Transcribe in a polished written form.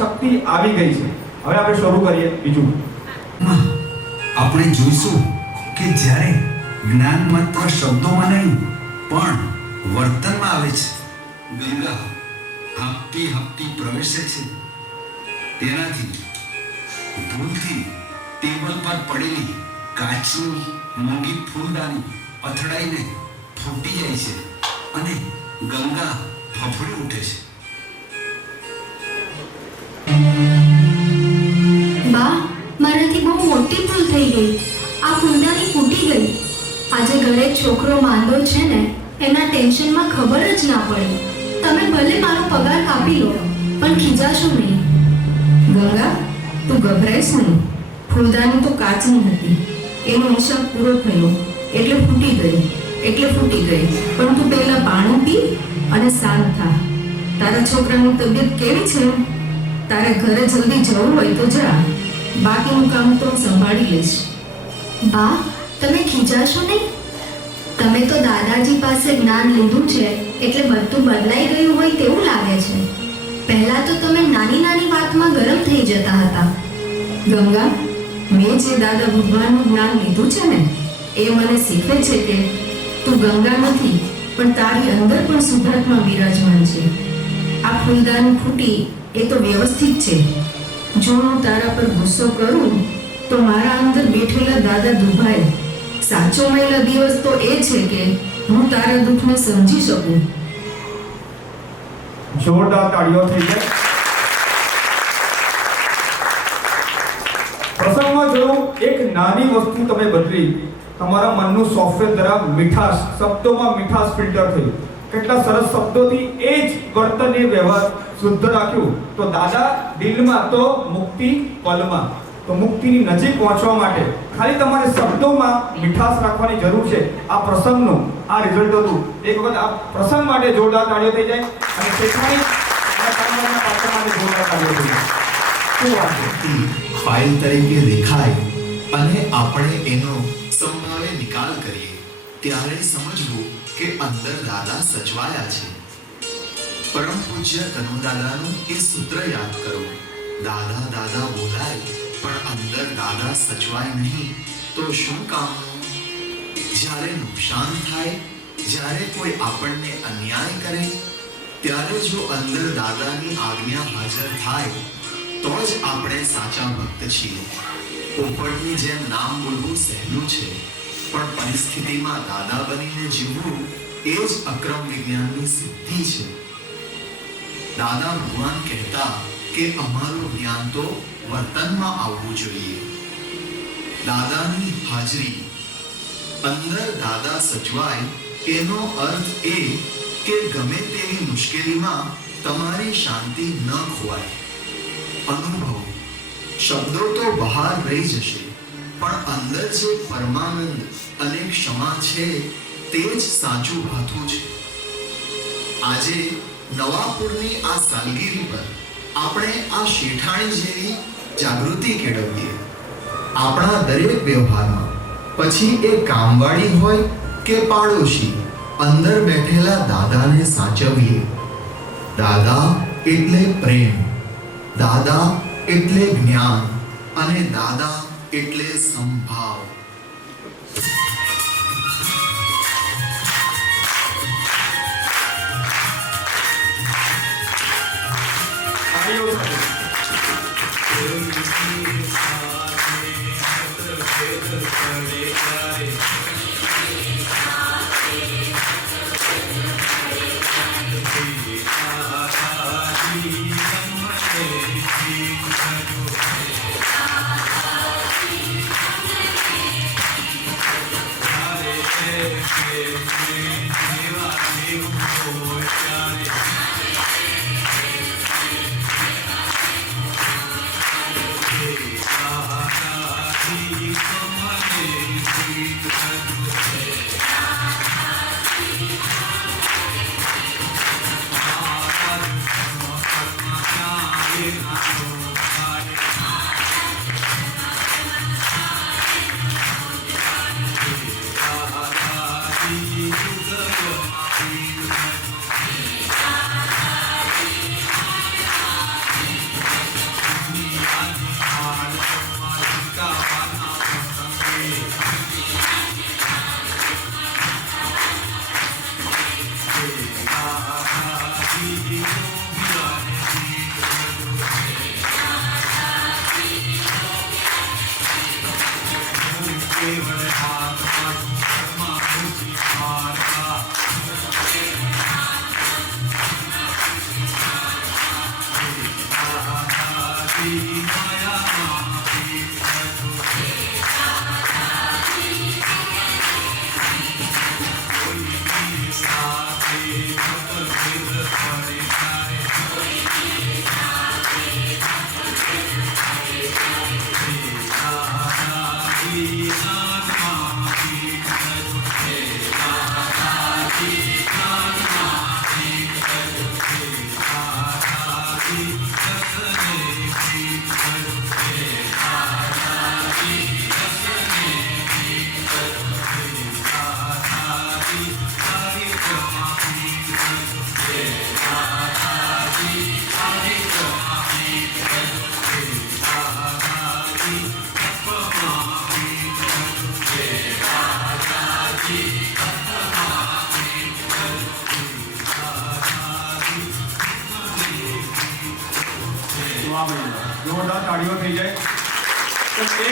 શક્તિ આવી ગઈ છે. હવે આપણે શરૂ કરીએ બીજું. આપણે જોઈશું કે જ્યારે જ્ઞાન માત્ર શબ્દોમાં નહીં પણ વર્તનમાં આવે છે. ગંગા હપ્તી હપ્તી પ્રવેશે છે, તેનાથી ભૂલથી ટેબલ પર પડેલી કાચની મોંઘી ફૂલદાની અથડાઈને ફૂટી જાય છે અને ગંગા ફફડી ઉઠે છે. બા, મારાથી બહુ મોટી ભૂલ થઈ ગઈ. આ ફૂલદાની ફૂટી ગઈ. આજે ઘરે છોકરો માંદો છે ને, એના ટેન્શનમાં ખબર જ ના પડી. તમે ભલે મારો પગાર કાપી લો, પણ ખીજાશો નહીં. ગંગા, તું ગભરાઈશ નહીં. ફૂલદાની તો કાચની હતી, એનો હિસાબ પૂરો થયો એટલે ફૂટી ગઈ. પણ તું પહેલા પાણી પી અને શાંત થા. તારા છોકરાની તબિયત કેવી છે? તારે ઘરે જલ્દી જવું હોય તો જા, બાકીનું કામ તો સંભાળી લઈશ. બા, તમે ખીજાશો નહીં. તમે તો દાદાજી પાસે જ્ઞાન લીધું છે એટલે બધું બદલાઈ ગયું હોય તેવું લાગે છે. પહેલા તો તમે નાની નાની વાતમાં ગરમ થઈ જતા હતા. ગંગા, મેં જે દાદા ભગવાનનું જ્ઞાન લીધું છે ને, એ મને શીખવે છે કે તું ગંગા નથી પણ તારી અંદર પણ શુદ્ધાત્મા બિરાજમાન છે. આ ફૂલદાની ફૂટી એ તો વ્યવસ્થિત છે. જો હું તારા પર ગુસ્સો કરું તો મારા અંદર બેઠેલા દાદા દુભાય. સાચો મહિલા દિવસ તો એ છે કે હું તારા દુઃખને સમજી શકું. જોરદાર તાળીઓ થઈ જાય. પ્રસંગમાં જોયું, એક નાની વસ્તુ તમે બદલી, તમારા મનનું સોફ્ટવેર દ્વારા મીઠાશ, શબ્દોમાં મીઠાશ ફિલ્ટર થયું. કેટલા સરસ શબ્દોથી એ જ વર્તનને વ્યવહાર શુદ્ધ રાખ્યું. તો દાદા દિલમાં તો મુક્તિ પલમાં. તો મુક્તિની નજીક પહોંચવા માટે ખાલી તમારે શબ્દોમાં મીઠાશ રાખવાની જરૂર છે. આ પ્રસંગનું આ રિઝલ્ટ હતું. એક વખત આ પ્રસંગ માટે જોરદાર તાળીઓ થઈ જાય અને શૈક્ષણિક અને કામના પાત્ર માટે જોરદાર તાળીઓ થઈ જાય. શું વાત છે? ફાઇલ તરીકે દેખાય અને આપણે એનો સંભાવે નિકાલ કરીએ ત્યારે સમજવું કે અંદર દાદા સચવાયા છે. પરમ પૂજ્ય કનુ દાદાનું એ સૂત્ર યાદ કરો. દાદા દાદા બોલાય પણ અંદર દાદા સચવાય નહીં તો શું કામનું? જ્યારે નુકસાન થાય, જ્યારે કોઈ આપણને અન્યાય કરે, ત્યારે જો અંદર દાદાની આજ્ઞા હાજર થાય તો જ આપણે સાચા ભક્ત છીએ. પોપટની જેમ નામ બોલવું સહેલું છે, પણ પરિસ્થિતિમાં દાદા બનીને જીવવું એ જ અક્રમ વિજ્ઞાનની સિદ્ધિ છે. દાદા ભગવાન કહેતા કે અમારું જ્ઞાન તો વર્તનમાં આવવું જોઈએ. દાદાની હાજરી, અંદર દાદા સચવાય એનો અર્થ એ કે ગમે તેવી મુશ્કેલીમાં તમારી શાંતિ ન ખોવાય. અનુભવ શબ્દો તો બહાર રહી જશે, પણ અંદર જે પરમાનંદ અને ક્ષમા છે તે જ સાચું ભાથું છે. આજે નવાપુરની આ સાલગીરી પર આપણે આ શેઠાણી જેવી જાગૃતિ કેળવીએ. આપણા દરેક વ્યવહારમાં, પછી એ કામવાળી હોય કે પાડોશી, અંદર બેઠેલા દાદાને સાચવીએ. દાદા એટલે પ્રેમ, દાદા એટલે જ્ઞાન અને દાદા એટલે સંભાવ. કેવળ હાથમાં ઘરમાં ખુશી મારતા દાદાજી માયામાં પીઠ કોઈની સાથે મતભેદ પડે ત્યારે દાદાજી નામમાં પીઠ દાદાજી નામમાં પીઠ દાદાજી રસને પીઠ દાદાજી રસને પીઠ દાદાજી હરિદ્રમાં પીઠ દાદાજી હરિદ્રમાં પીઠ દાદાજી તપમાં પીઠ દાદાજી તપમાં પીઠ દાદાજી વાહ ભાઈ, જોરદાર તાળીઓ થઈ જાય. તો એક